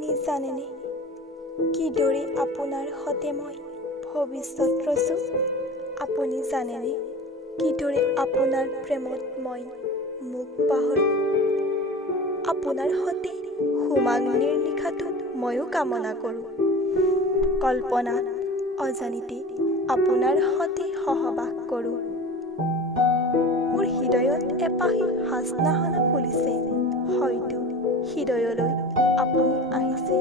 আপুনি জানেনে কিদৰে আপোনাৰ সতে মই ভৱিষ্যত ৰচো? আপুনি জানেনে কিদৰে আপোনাৰ প্ৰেমত মই মোক পাহৰো? আপোনাৰ সতে সুমাগ্নিৰ নিশাটো ময়ো কামনা কৰোঁ। কল্পনাত অজানিতে আপোনাৰ সতে সহবাস কৰোঁ। মোৰ হৃদয়ত এপাহি হাচনাহনা ফুলিছে, হয়তো হৃদয়লৈ আপুনি আহিছে।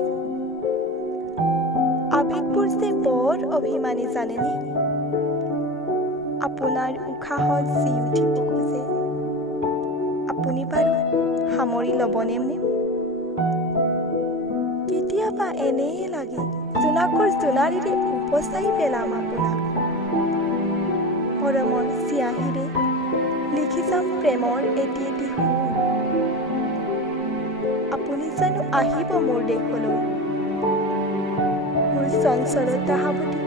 আবেগবোৰ যে বৰ অভিমানী জানেনে? আপোনাৰ উশাহত জি উঠিব খোজে। আপুনি বাৰু সামৰি ল'বনে মোক? কেতিয়াবা এনেয়ে লাগে জোনাকৰ জোনাৰীৰে উপচাই পেলাম আপোনাক। মৰমৰ চিয়াহীৰে লিখি যাম প্ৰেমৰ এটি এটি সুৰ। আপুনি জানো আহিব মোৰ দেশলৈ? মোৰ চঞ্চলতা সাৱটি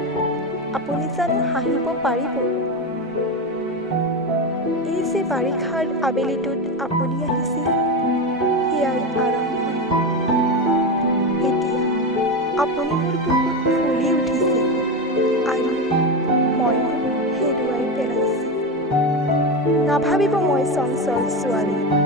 আপুনি জানো হাঁহিব পাৰিব? এই যে বাৰিষাৰ আবেলিটোত আপুনি আহিছিল, সেয়াই আৰম্ভণি। এতিয়া আপুনি মোৰ বুকুত ফুলি উঠিছে আৰু মই মোক হেৰুৱাই পেলাইছো। নাভাবিব মই চঞ্চল ছোৱালী।